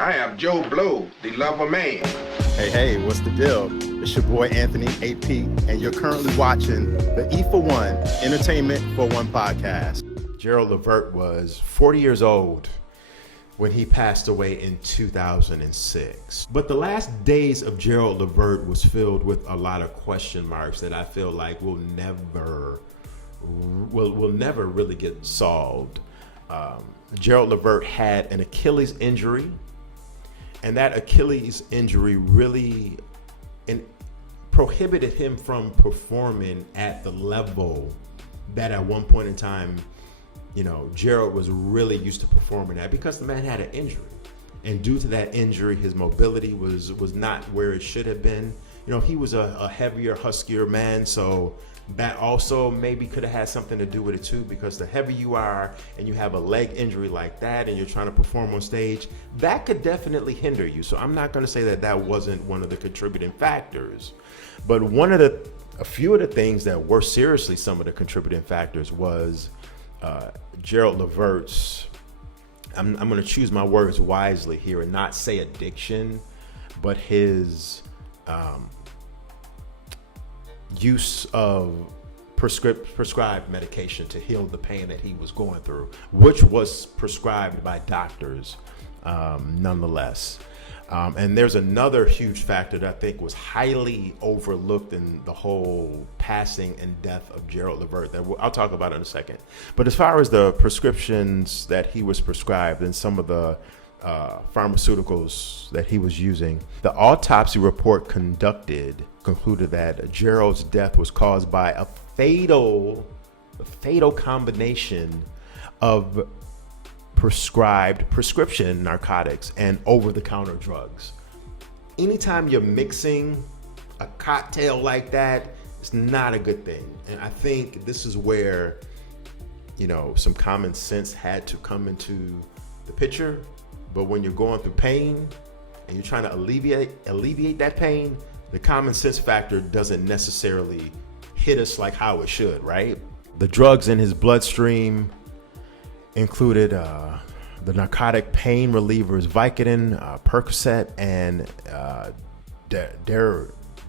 I am Joe Blow, the lover man. Hey, what's the deal? It's your boy Anthony AP, and you're currently watching the E for One Entertainment for One podcast. Gerald Levert was 40 years old when he passed away in 2006. But the last days of Gerald Levert was filled with a lot of question marks that I feel like will never really get solved. Gerald Levert had an Achilles injury, and that Achilles injury really prohibited him from performing at the level that at one point in time, Gerald was really used to performing at, because the man had an injury. And due to that injury, his mobility was not where it should have been. He was a heavier, huskier man, so that also maybe could have had something to do with it too, because the heavier you are and you have a leg injury like that and you're trying to perform on stage, that could definitely hinder you. So I'm not going to say that wasn't one of the contributing factors, but a few of the things that were seriously some of the contributing factors was Gerald Levert's, I'm going to choose my words wisely here and not say addiction, but his use of prescribed medication to heal the pain that he was going through, which was prescribed by doctors nonetheless. And there's another huge factor that I think was highly overlooked in the whole passing and death of Gerald Levert that I'll talk about in a second. But as far as the prescriptions that he was prescribed and some of the pharmaceuticals that he was using, the autopsy report concluded that Gerald's death was caused by a fatal combination of prescription narcotics and over-the-counter drugs. Anytime you're mixing a cocktail like that, it's not a good thing. And I think this is where, some common sense had to come into the picture. But when you're going through pain and you're trying to alleviate that pain, the common sense factor doesn't necessarily hit us like how it should, right? The drugs in his bloodstream included the narcotic pain relievers Vicodin, Percocet, and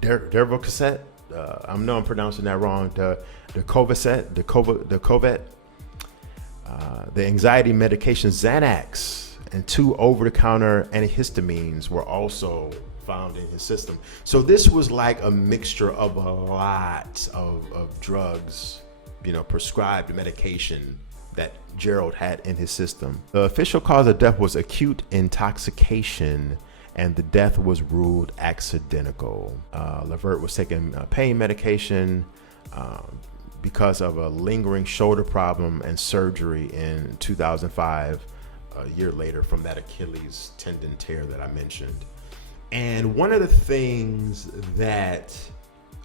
Dervocaset. I know I'm pronouncing that wrong. The Covet, the anxiety medication Xanax, and 2 over-the-counter antihistamines were also found in his system. So this was like a mixture of a lot of drugs, prescribed medication that Gerald had in his system. The official cause of death was acute intoxication, and the death was ruled accidental. Levert was taking pain medication because of a lingering shoulder problem and surgery in 2005, a year later, from that Achilles tendon tear that I mentioned. And one of the things that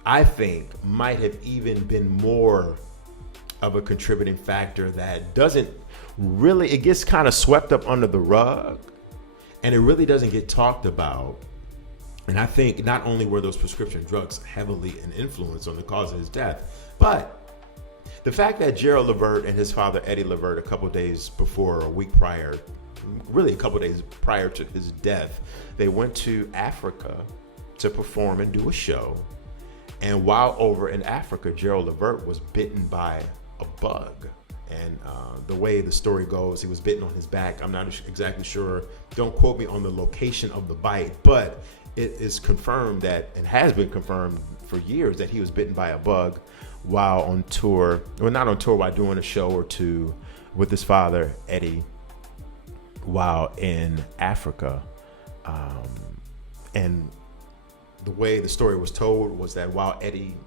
I think might have even been more of a contributing factor that doesn't really, it gets kind of swept up under the rug and it really doesn't get talked about. And I think not only were those prescription drugs heavily an influence on the cause of his death, but the fact that Gerald Levert and his father, Eddie Levert, a couple days prior to his death, they went to Africa to perform and do a show. And while over in Africa, Gerald Levert was bitten by a bug. And the way the story goes, he was bitten on his back. I'm not exactly sure. Don't quote me on the location of the bite, but it is confirmed that, and has been confirmed for years, that he was bitten by a bug while on tour. Well, not on tour, while doing a show or two with his father, Eddie, while in Africa. And the way the story was told was that while Eddie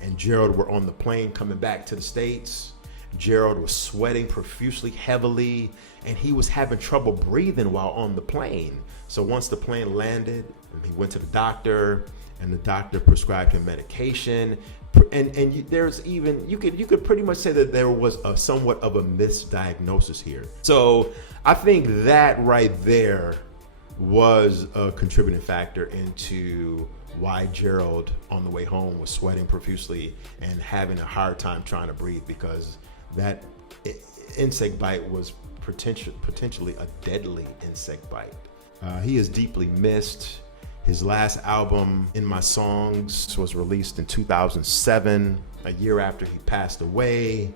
and Gerald were on the plane coming back to the States, Gerald was sweating profusely, heavily, and he was having trouble breathing while on the plane. So once the plane landed, he went to the doctor, and the doctor prescribed him medication. There's even, you could pretty much say that there was a somewhat of a misdiagnosis here. So I think that right there was a contributing factor into why Gerald on the way home was sweating profusely and having a hard time trying to breathe, because that insect bite was potentially a deadly insect bite. He is deeply missed. His last album, In My Songs, was released in 2007, a year after he passed away.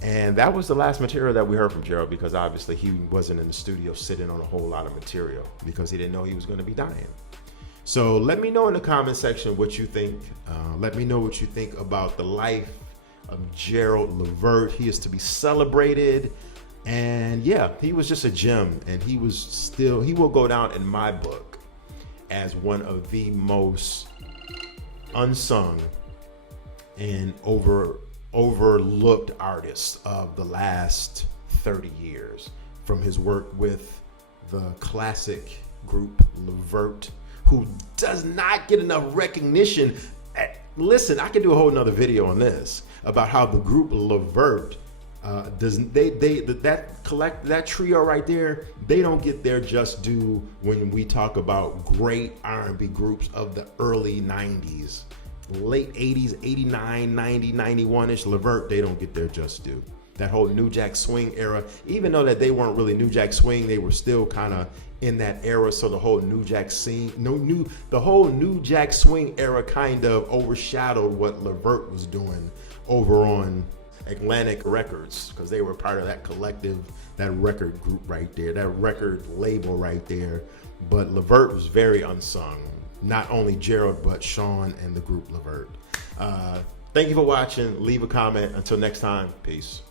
And that was the last material that we heard from Gerald, because obviously he wasn't in the studio sitting on a whole lot of material because he didn't know he was going to be dying. So let me know in the comment section what you think. Let me know what you think about the life of Gerald Levert. He is to be celebrated. And yeah, he was just a gem, and he will go down in my book as one of the most unsung and overlooked artists of the last 30 years, from his work with the classic group Levert, who does not get enough recognition. Listen, I could do a whole nother video on this about how the group Levert that trio right there, they don't get their just due when we talk about great R&B groups of the early 90s, late 80s, 89, 90, 91-ish. Levert, they don't get their just due. That whole New Jack Swing era, even though that they weren't really New Jack Swing, they were still kind of in that era. So the whole New Jack Swing era kind of overshadowed what Levert was doing over on Atlantic Records, because they were part of that collective, that record group right there, that record label right there. But Levert was very unsung. Not only Gerald, but Sean and the group Levert. Thank you for watching. Leave a comment. Until next time, peace.